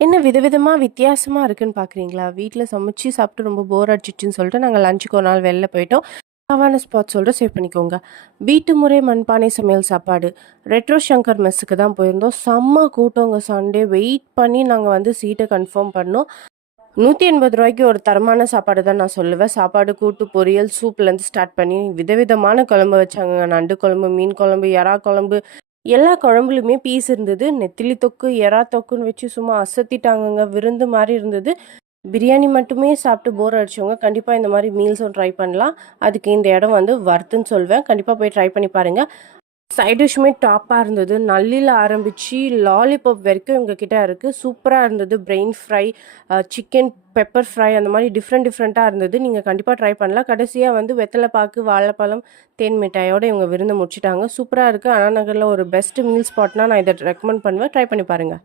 என்ன விதவிதமா வித்தியாசமா இருக்குன்னு பார்க்குறீங்களா? வீட்ல சமைச்சு சாப்பிட்டு ரொம்ப போர் அடிச்சிச்சுன்னு சொல்லிட்டு நாங்க லஞ்சுக்கு ஒரு நாள் வெளில போயிட்டோம். பக்காவான ஸ்பாட் சொல்லிட்டு சேவ் பண்ணிக்கோங்க. வீட்டு முறை மண்பானை சமையல் சாப்பாடு. ரெட்ரோ ஷங்கர் மெஸ்ஸுக்கு தான் போயிருந்தோம். செம்ம கூட்டங்க சண்டே. வெயிட் பண்ணி நாங்க வந்து சீட்ட கன்ஃபார்ம் பண்ணோம். ரூ. 180க்கு ஒரு தரமான சாப்பாடு தான் நான் சொல்லுவேன். சாப்பாடு, கூட்டு, பொரியல், சூப்லேருந்து ஸ்டார்ட் பண்ணி விதவிதமான குழம்பு வச்சாங்கங்க. நண்டு குழம்பு, மீன் குழம்பு, எறா குழம்பு, எல்லா குழம்புலயுமே பீஸ் இருந்தது. நெத்திலி தொக்கு, எறா தொக்குன்னு வச்சு சும்மா அசத்திட்டாங்கங்க. விருந்து மாரி இருந்தது. பிரியாணி மட்டுமே சாப்பிட்டு போர் அடிச்சவங்க கண்டிப்பா இந்த மாரி மீல்ஸும் ட்ரை பண்ணலாம். அதுக்கு இந்த இடம் வந்து வொர்த்துன்னு சொல்வேன். கண்டிப்பா போய் ட்ரை பண்ணி பாருங்க. சைட் டிஷ்ஷுமே டாப்பா இருந்தது. நல்லில ஆரம்பிச்சு லாலிபாப் வரைக்கும் இவங்க கிட்ட இருக்கு. சூப்பரா இருந்தது. Brain fry, chicken pepper fry அந்த மாரி டிஃப்ரெண்ட்டா இருந்தது. நீங்க கண்டிப்பா ட்ரை பண்ணலாம். கடைசியா வந்து வெத்தல பாக்கு, வாழைப்பழம், தேன் மிட்டாயோட இவங்க விருந்த முடிச்சுட்டாங்க. சூப்பரா இருக்கு. அண்ணா நகர்ல ஒரு பெஸ்ட் மீல் ஸ்பாட்னா நான் இத ரெக்கமெண்ட் பண்ணுவேன். ட்ரை பண்ணி பாருங்க.